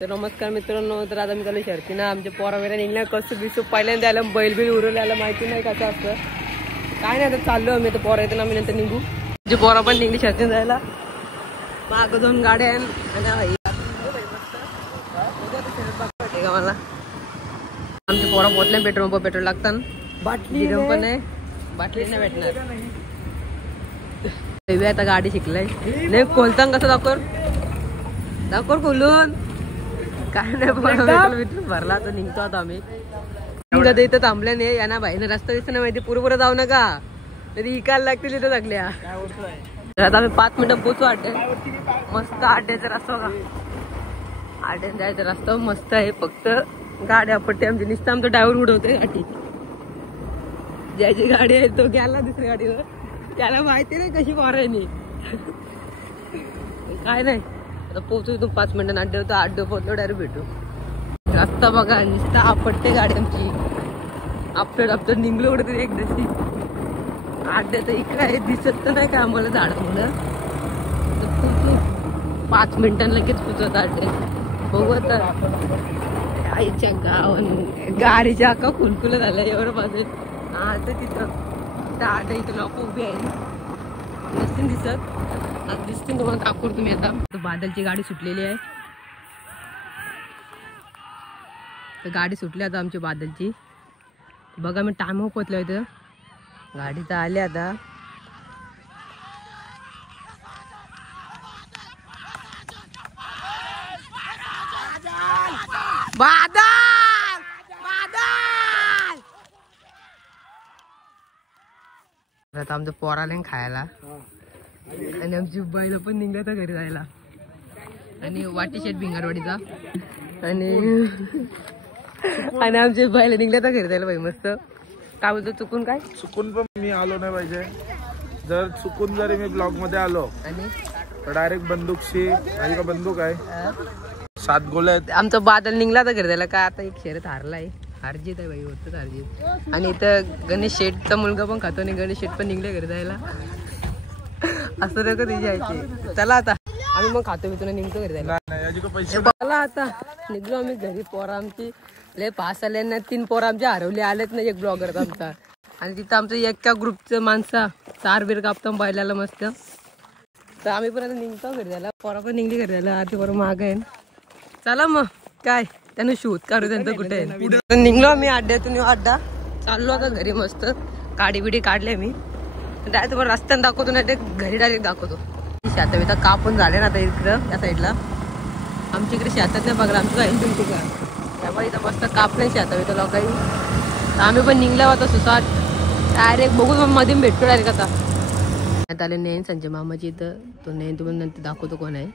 तर नमस्कार मित्रांनो, तर आता मी चालू शर्तीना आमच्या पोरा वगैरे निघल्या कसं बिसू पहिल्यांदा आलं बैल बिल उरवल्याला माहिती नाही कसं असतं काय नाही. आता चाललो आम्ही तर पोरा येतो आम्ही नंतर निघू. जे पोरा पण निघली शर्तीने जायला माग दोन गाड्या आणि मला आमच्या पोरा पोचल्या. पेट्रोल लागतात बाटली पण आहे बाटली नाही भेटणार. आता गाडी शिकलाय नाही खोलता कसं दाखवर खोलून काय नाही भरला तर निघतो आता आम्ही. इथं थांबल्या नाही यांना बाईने रस्ता दिसत नाही माहिती पुरं जाऊ नका तरी इकायला लागतील इथं लागल्या. आता आम्ही 5 मिनिटं पोचू अड्डे मस्त अड्ड्याचा रस्ता बघा. अड्ड्यात जायचा रस्ता मस्त आहे फक्त गाड्या पट्टे आमची नुसतं आमचं ड्रायव्हर उडवते गाडी. ज्याची गाडी आहे तो गेला दुसऱ्या गाडीवर त्याला माहिती नाही कशी पोरायनी काय नाही. आता पोहोचू इथून 5 मिनिटांना अड्डे होतो. अड्डे पोहोचलो डायरेक्ट भेटू. रस्ता बघा नुसता आपटते गाडी आमची. आपटत निघलो कुठे तरी एकदाची अड्डे तर इकडे आहे दिसत तर नाही का आम्हाला झाडामुळं. पोचू 5 मिनिटांना लगेच पोचवत अड्डे. बघू आता आईच्या गावान गाडीच्या अक्का खुलखुल झाला एवढं पाहिजे. हा तर तिथं अड्डा इथं लोक उभी आहे नसतील दिसत. आज दिसतील तुम्हाला दाखवतो तुम्ही. आता बादलची गाडी सुटलेली आहे. तर गाडी सुटली आता आमची बादलची. बघा मी टायमावर पोचलो इथं गाडी तर आली आता. बादल आता आमचं पोराला खायला आणि आमची बाईला पण निघला तर घरी जायला. आणि वाटी शेट भिंगारवाडीचा आणि आमच्या बाईला निघल्या तर घरी जायला बाई मस्त. काय बोलतो चुकून काय चुकून पण मी आलो नाही पाहिजे. जर चुकून जरी मी ब्लॉग मध्ये आलो आणि डायरेक्ट बंदूकशी माझी का बंदूक आहे 7 गोळ्या आहेत. आमचा बादल निघला तर घरी जायला. काय आता एक शर्यत हारलाय हारजीत आहे बाई होतच हारजीत. आणि इथं गणेश शेठचा मुलगा पण खातो आणि गणेश शेठ पण निघले घरी जायला असं नका तिची यायची. चला आता आम्ही मग खातो बितो निघतो घरी जायला. बघला आता निघलो आम्ही घरी. पोरा आमची लय 5 आले ना 3 पोरा आमचे हरवले आलेच नाही. एक ब्लॉगर आमचा आणि तिथं आमचं एका ग्रुपचं माणसा 4 बीर कापतो बैलाला मस्त. तर आम्ही पण आता निघतो घरी जायला. पोरा पण निघली घरी जायला. आधी बरं माग आहे. चला मग काय त्यानं शोध काढू त्यांचं कुठे आहे. निघलो आम्ही अड्ड्यातून. अड्डा चाललो आता घरी मस्त. गाडी बिडी काढले मी डायरेक्ट तुम्हाला रस्त्यानं दाखवतो नाही घरी डायरेक्ट दाखवतो. शेता बिता कापून झाले ना आता इकडं त्या साईडला. आमच्या इकडे शेतात नाही बघला आमचं आहे तुमची का त्यामुळे इथं मस्त कापलं शेता बिता लोकांनी. तर आम्ही पण निघल्या होता सुसाट डायरेक्ट बघून मध्ये भेटतो डायरेक्ट. आता आले नेन संजय मामाची इथं तो नेन तुम्हाला नंतर दाखवतो कोण आहे.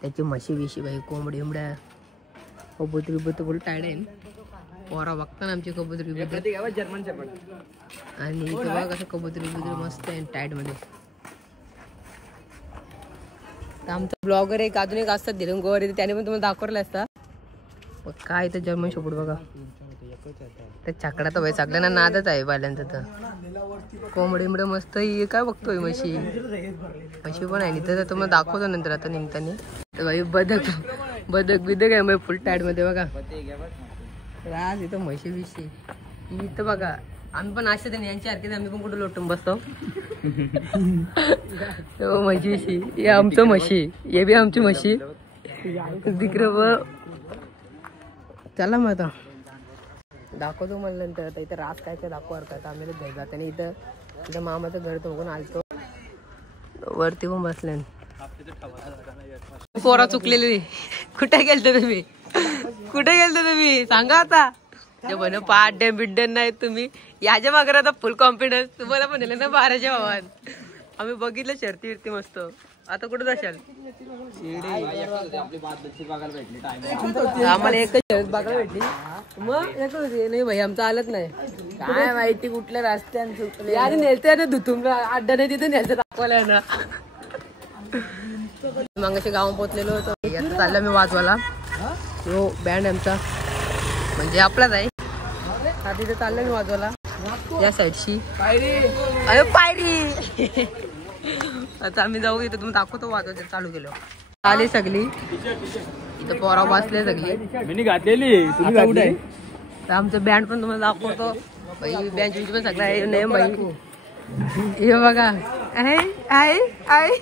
त्याची म्हशी बिशी बाई कोंबडी उमड्या कबूतरी बिबूतर बोल टायड आहे. पोरा बघता ना आमची कबूतरी बिबूतर जर्मन आणि इथं बघा कसं कबूतरी बिबूतर मस्त आहे टाईड मध्ये. तर आमचा ब्लॉगर एक अजून एक असतात धिरंगोवर त्याने पण तुम्हाला दाखवलं असता. काय तर जर्मन शेपूट बघा त्या छाकडा तर बाई सगळ्यांना नादच आहे बायलांचं. तर कोंबडी इमडे मस्त काय बघतोय म्हशी पण आहे तर तुम्हाला दाखवतो नंतर आता निघताना. तर बाई बदक बिदक आहे फुल टाईड मध्ये बघा. राज इथं म्हशी बिशी इथं बघा. आम्ही पण असे यांच्या सारखे आम्ही पण कुठं लोटून बसतो. म्हशी बिशी हे आमचं म्हशी हे बी आमची म्हशी तिकडं. चला मग आता दाखवतो मला नंतर. आता इथं रास काय दाखवणार का आम्ही घरी जाते आणि इथं मामाचं घर तो बघून आलतो वरती पण बसले. पोरा चुकलेली कुठे गेलते तुम्ही सांगा आता. म्हण पाड्डे बिड्डे नाही तुम्ही याच्या मागे आता फुल कॉन्फिडन्स तुम्हाला म्हणले ना 12च्या भावात. आम्ही बघितलं शर्ती विरती मस्त. आता कुठे जाशाल आम्हाला एक शर्त बघायला भेटली मग एक होती नाही भाई आमचं आलंच नाही. काय माहिती कुठल्या रस्त्याने याने नेलते ना धुतून अड्डा नाही तिथे नेलते दाखवायला ना. मागाशी गावात पोचलेलो होतो. आता चाललं मी वाजवायला. हो बँड आमचा म्हणजे आपलाच आहे. हा तिथे चाललं मी वाजवायला या साईडशी. अरे पायरी आता आम्ही जाऊ इथं तुम्ही दाखवतो वाजवायला चालू केलं. आली सगळी इथं पोरा बसले सगळी मी घातलेली तुम्ही घातली तर आमचं बँड पण तुम्हाला दाखवतो बाई. बँड पण सगळं आहे नेम बाई. हे बघा आहे आहे आहे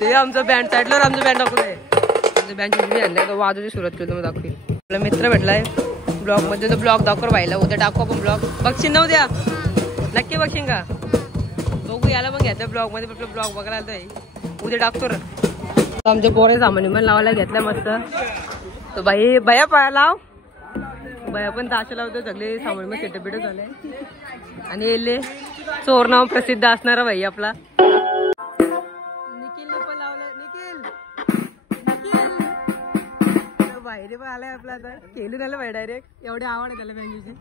ते आमचं बँड साईडला आमचं बँड दाखवलंय. आमचं बँड आणलंय तो वाजवची सुरुवात केली तुम्हाला दाखवेल. आपला मित्र भेटलाय ब्लॉग मध्ये. तो ब्लॉग दाखव व्हायला उद्या टाकू आपण ब्लॉग. बघशील ना उद्या नक्की बघशील का बघू याला पण घ्यायचं ब्लॉग मध्ये. आपलं ब्लॉग बघायला आलोय उद्या टाकतो ना. आमच्या पोरे सामान्य पण लावायला घेतलं मस्त. तो बाई बया पाया लाव बया पण ताशा लावतो सगळे सामान मग सेटअप बिटअप झाले. आणि येले चोर नाव प्रसिद्ध असणारा भाई आपला निखिलने पण लावलाय. निखिल बाहेर पण आलाय आपला. आता खेळून आलं बाई डायरेक्ट. एवढी आवड आहे त्याला बँजूची.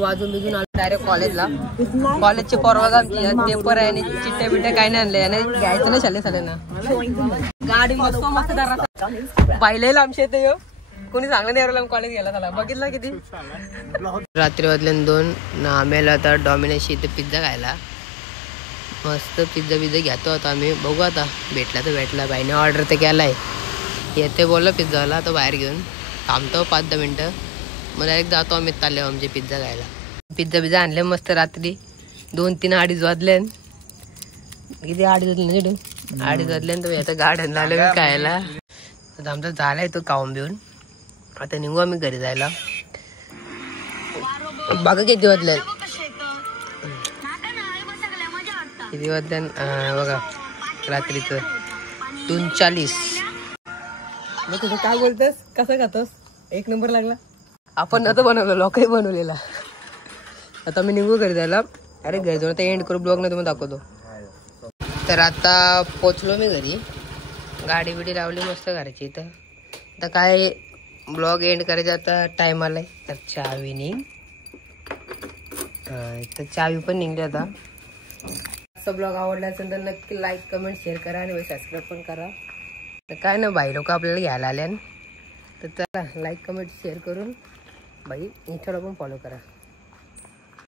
वाजून बिजून आलो डायरेक्ट कॉलेजला. कॉलेजचे पोरवा पेपर आहे आणि चिट्ट्या बिट्ट्या काही नाही आणले आणि घ्यायचं नाही शाले साल्यांना. गाडी मस्त मस्त पाहिलेलं आमच्या इथे कोणी सांगलं नाही कॉलेज गेला त्याला. बघितलं किती रात्री वाजल्या 2 ना आम्हाला आता डॉमिनोज इथे पिझ्झा खायला. मस्त पिझ्झा बिझ्झा घेतो आता आम्ही. बघू आता भेटला तर भेटला. बाईने ऑर्डर तर केलाय. येते बोललं पिझ्झावाला आता बाहेर घेऊन थांबतो 5-10 मिनटं. मग डायरेक्ट जातो आम्ही चालले आमचे पिझ्झा खायला. पिझ्झा बिझ्झा आणले मस्त रात्री 2-3-2:30 वाजले. किती 2:30 वाजले 2:30 वाजले तर आता गार्डन झालं मी खायला. आता आमचा झालाय तो खाऊन बिऊन. आता निघू आम्ही घरी जायला. बघा किती वाजले किती वाजले बघा रात्रीचं 2:40. मग तुझं काय बोलतेस कसं खातोस. एक नंबर लागला. आपण नव्हतं बनवलं लोकही बनवलेला. आता मी निघू घरी जायला. अरे घरी जाऊन आता एंड करू ब्लॉग नाही तुम्ही दाखवतो. तर आता पोचलो मी घरी. गाडी बिडी लावली मस्त घराची. इथं आता काय ब्लॉग एंड करायचा आता टाइम आलाय. तर चावी निघ तर चावी पण निघली आता. असा ब्लॉग आवडला असेल तर नक्की लाईक कमेंट शेअर करा आणि सबस्क्राईब पण करा. तर काय ना बाई लोक आपल्याला घ्यायला आल्या तर चला लाईक कमेंट शेअर करून बाई इंस्टाला पण फॉलो करा.